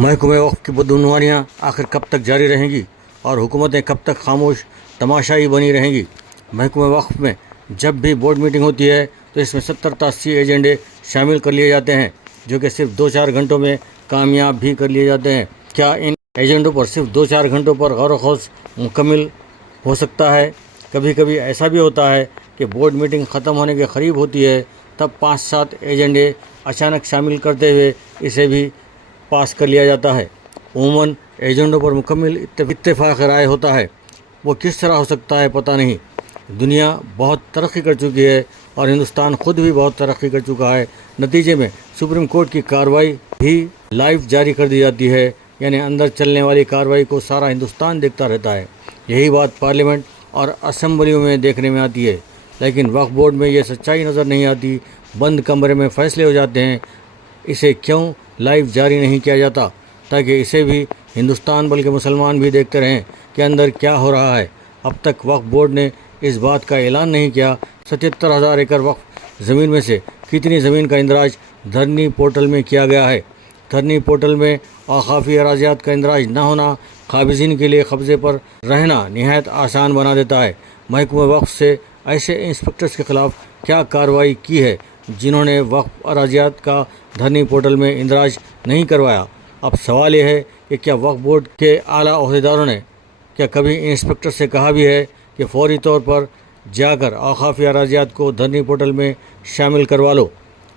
محکمہ وقف کی بدعنوانیاں آخر کب تک جاری رہیں گی اور حکومتیں کب تک خاموش تماشائی بنی رہیں گی؟ محکمہ وقف میں جب بھی بورڈ میٹنگ ہوتی ہے تو اس میں 70 تا 80 ایجنڈے شامل کر لیے جاتے ہیں جو کہ صرف 2-4 گھنٹوں میں کامیاب بھی کر لیے جاتے ہیں۔ کیا ان ایجنڈوں پر صرف 2-4 گھنٹوں پر غور و خوض مکمل ہو سکتا ہے؟ کبھی کبھی ایسا بھی ہوتا ہے کہ بورڈ میٹنگ ختم ہونے کے قریب ہوتی ہے، تب 5-7 ایجنڈے اچانک شامل کرتے ہوئے اسے بھی پاس کر لیا جاتا ہے۔ عموماً ایجنڈوں پر مکمل اتفاق رائے ہوتا ہے، وہ کس طرح ہو سکتا ہے پتہ نہیں۔ دنیا بہت ترقی کر چکی ہے اور ہندوستان خود بھی بہت ترقی کر چکا ہے، نتیجے میں سپریم کورٹ کی کارروائی بھی لائیو جاری کر دی جاتی ہے، یعنی اندر چلنے والی کارروائی کو سارا ہندوستان دیکھتا رہتا ہے۔ یہی بات پارلیمنٹ اور اسمبلیوں میں دیکھنے میں آتی ہے، لیکن وقف بورڈ میں یہ سچائی نظر نہیں آتی۔ بند کمرے میں فیصلے ہو جاتے ہیں۔ اسے کیوں لائیو جاری نہیں کیا جاتا تاکہ اسے بھی ہندوستان بلکہ مسلمان بھی دیکھتے رہیں کہ اندر کیا ہو رہا ہے؟ اب تک وقف بورڈ نے اس بات کا اعلان نہیں کیا 77,000 ایکڑ وقف زمین میں سے کتنی زمین کا اندراج دھرنی پورٹل میں کیا گیا ہے۔ دھرنی پورٹل میں اوقافی اراضیات کا اندراج نہ ہونا قابضین کے لیے قبضے پر رہنا نہایت آسان بنا دیتا ہے۔ محکمہ وقف سے ایسے انسپکٹرز کے خلاف کیا کارروائی کی ہے جنہوں نے وقف اراضیات کا دھرنی پورٹل میں اندراج نہیں کروایا؟ اب سوال یہ ہے کہ کیا وقف بورڈ کے اعلیٰ عہدیداروں نے کیا کبھی انسپکٹر سے کہا بھی ہے کہ فوری طور پر جا کر اوقافی اراضیات کو دھرنی پورٹل میں شامل کروا لو؟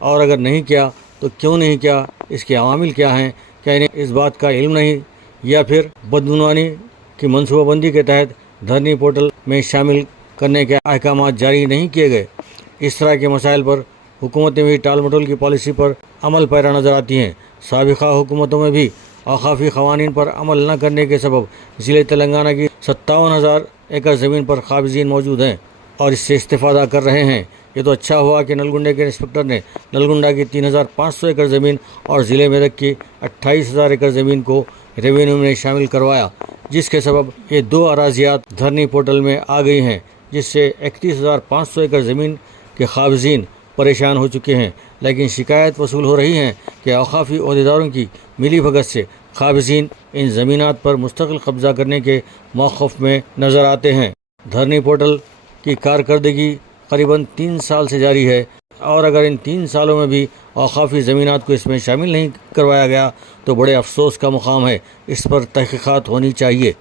اور اگر نہیں کیا تو کیوں نہیں کیا؟ اس کے عوامل کیا ہیں؟ کیا انہیں اس بات کا علم نہیں یا پھر بدعنوانی کی منصوبہ بندی کے تحت دھرنی پورٹل میں شامل کرنے کے احکامات جاری نہیں کیے گئے؟ اس طرح کے مسائل پر حکومتیں بھی ٹال مٹول کی پالیسی پر عمل پیرا نظر آتی ہیں۔ سابقہ حکومتوں میں بھی اوقافی قوانین پر عمل نہ کرنے کے سبب ضلع تلنگانہ کی 57,000 ایکڑ زمین پر قابضین موجود ہیں اور اس سے استفادہ کر رہے ہیں۔ یہ تو اچھا ہوا کہ نلگنڈا کے انسپکٹر نے نلگنڈا کی 3,500 ایکڑ زمین اور ضلع میدک کی 28,000 ایکڑ زمین کو ریونیو میں شامل کروایا، جس کے سبب یہ 2 اراضیات دھرنی پورٹل میں آ گئی ہیں، جس سے 31,500 ایکڑ زمین کے قابضین پریشان ہو چکے ہیں۔ لیکن شکایت وصول ہو رہی ہیں کہ اوقافی عہدیداروں کی ملی بھگت سے قابضین ان زمینات پر مستقل قبضہ کرنے کے موقف میں نظر آتے ہیں۔ دھرنی پورٹل کی کارکردگی قریباً 3 سال سے جاری ہے اور اگر ان 3 سالوں میں بھی اوقافی زمینات کو اس میں شامل نہیں کروایا گیا تو بڑے افسوس کا مقام ہے۔ اس پر تحقیقات ہونی چاہیے۔